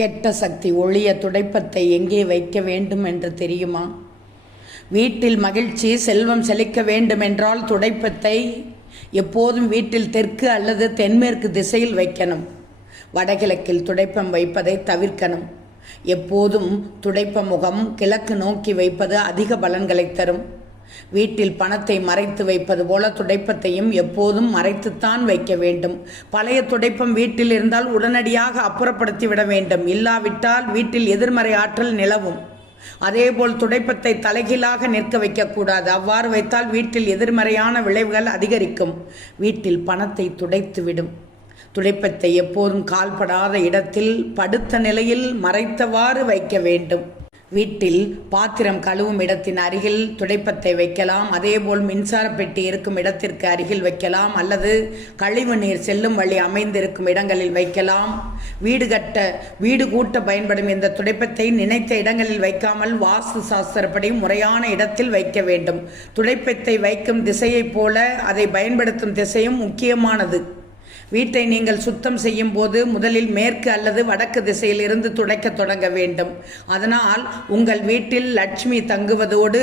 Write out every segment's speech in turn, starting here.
கெட்ட சக்தி ஒளிய துடைப்பத்தை எங்கே வைக்க வேண்டும் என்று தெரியுமா? வீட்டில் மகிழ்ச்சி செல்வம் செழிக்க வேண்டுமென்றால் துடைப்பத்தை எப்போதும் வீட்டில் தெற்கு அல்லது தென்மேற்கு திசையில் வைக்கணும். வடகிழக்கில் துடைப்பம் வைப்பதை தவிர்க்கணும். எப்போதும் துடைப்ப முகம் கிழக்கு நோக்கி வைப்பது அதிக பலன்களை தரும். வீட்டில் பணத்தை மறைத்து வைப்பது போல துடைப்பத்தையும் எப்போதும் மறைத்துத்தான் வைக்க வேண்டும். பழைய துடைப்பம் வீட்டில் இருந்தால் உடனடியாக அப்புறப்படுத்தி விட வேண்டும். இல்லாவிட்டால் வீட்டில் எதிர்மறை ஆற்றல் நிலவும். அதேபோல் துடைப்பத்தை தலைகீழாக நிற்க வைக்கக்கூடாது. அவ்வாறு வைத்தால் வீட்டில் எதிர்மறையான விளைவுகள் அதிகரிக்கும். வீட்டில் பணத்தை துடைத்துவிடும் துடைப்பத்தை எப்போதும் கால்படாத இடத்தில் படுத்த நிலையில் மறைத்தவாறு வைக்க வேண்டும். வீட்டில் பாத்திரம் கழுவும் இடத்தின் அருகில் துடைப்பத்தை வைக்கலாம். அதேபோல் மின்சார பெட்டி இருக்கும் இடத்திற்கு அருகில் வைக்கலாம். அல்லது கழிவு நீர் செல்லும் வழி அமைந்திருக்கும் இடங்களில் வைக்கலாம். வீடு கட்ட வீடு கூட்ட பயன்படும் இந்த துடைப்பத்தை நினைத்த இடங்களில் வைக்காமல் வாஸ்து சாஸ்திரப்படி முறையான இடத்தில் வைக்க வேண்டும். துடைப்பத்தை வைக்கும் திசையைப் போல அதை பயன்படுத்தும் திசையும் முக்கியமானது. வீட்டை நீங்கள் சுத்தம் செய்யும் போது முதலில் மேற்கு அல்லது வடக்கு திசையில் இருந்து துடைக்க தொடங்க வேண்டும். அதனால் உங்கள் வீட்டில் லட்சுமி தங்குவதோடு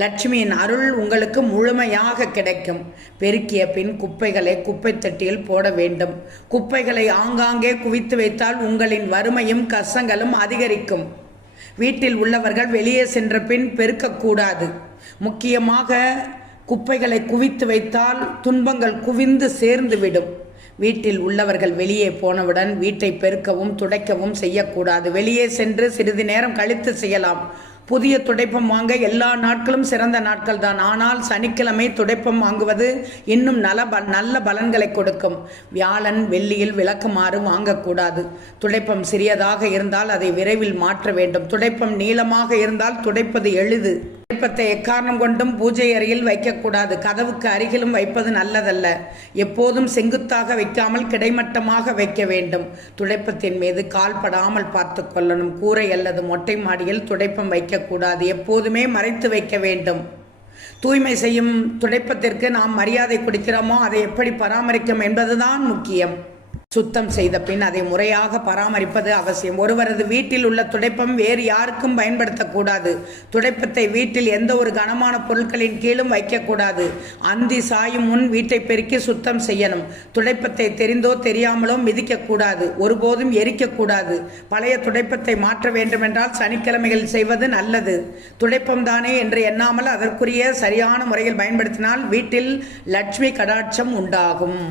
லட்சுமியின் அருள் உங்களுக்கு முழுமையாக கிடைக்கும். பெருக்கிய பின் குப்பைகளை குப்பை தட்டியில் போட வேண்டும். குப்பைகளை ஆங்காங்கே குவித்து வைத்தால் உங்களின் வறுமையும் கசங்களும் அதிகரிக்கும். வீட்டில் உள்ளவர்கள் வெளியே சென்ற பின் பெருக்கக்கூடாது. முக்கியமாக குப்பைகளை குவித்து வைத்தால் துன்பங்கள் குவிந்து சேர்ந்துவிடும் வீட்டில் உள்ளவர்கள் வெளியே போனவுடன் வீட்டை பெருக்கவும் துடைக்கவும் செய்யக்கூடாது. வெளியே சென்று சிறிது நேரம் கழித்து செய்யலாம். புதிய துடைப்பம் வாங்க எல்லா நாட்களும் சிறந்த நாட்கள் தான். ஆனால் சனிக்கிழமை துடைப்பம் வாங்குவது இன்னும் நல ப நல்ல பலன்களை கொடுக்கும். வியாழன் வெள்ளியில் விளக்குமாறு வாங்கக்கூடாது. துடைப்பம் சிறியதாக இருந்தால் அதை விரைவில் மாற்ற வேண்டும். துடைப்பம் நீளமாக இருந்தால் துடைப்பது எளிது. தீபத்தை எக்காரணம் கொண்டும் பூஜை அறையில் வைக்கக்கூடாது. கதவுக்கு அருகிலும் வைப்பது நல்லதல்ல. எப்போதும் செங்குத்தாக வைக்காமல் கிடைமட்டமாக வைக்க வேண்டும். துடைப்பத்தின் மீது கால் படாமல் பார்த்து கொள்ளணும். கூரை அல்லது மொட்டை மாடியில் துடைப்பம் வைக்கக்கூடாது. எப்போதுமே மறைத்து வைக்க வேண்டும். தூய்மை செய்யும் துடைப்பத்திற்கு நாம் மரியாதை கொடுக்கிறோமோ அதை எப்படி பராமரிக்கும் என்பதுதான் முக்கியம். சுத்தம் செய்த பின் அதை முறையாக பராமரிப்பது அவசியம். ஒருவரது வீட்டில் உள்ள துடைப்பம் வேறு யாருக்கும் பயன்படுத்தக்கூடாது துடைப்பத்தை வீட்டில் எந்த ஒரு கனமான பொருட்களின் கீழும் வைக்கக்கூடாது அந்தி சாயும் முன் வீட்டை பெருக்கி சுத்தம் செய்யணும். துடைப்பத்தை தெரிந்தோ தெரியாமலோ மிதிக்கக்கூடாது ஒருபோதும் எரிக்கக்கூடாது பழைய துடைப்பத்தை மாற்ற வேண்டுமென்றால் சனிக்கிழமைகள் செய்வது நல்லது. துடைப்பம் தானே என்று எண்ணாமல் அதற்குரிய சரியான முறையில் பயன்படுத்தினால் வீட்டில் லட்சுமி கடாட்சம் உண்டாகும்.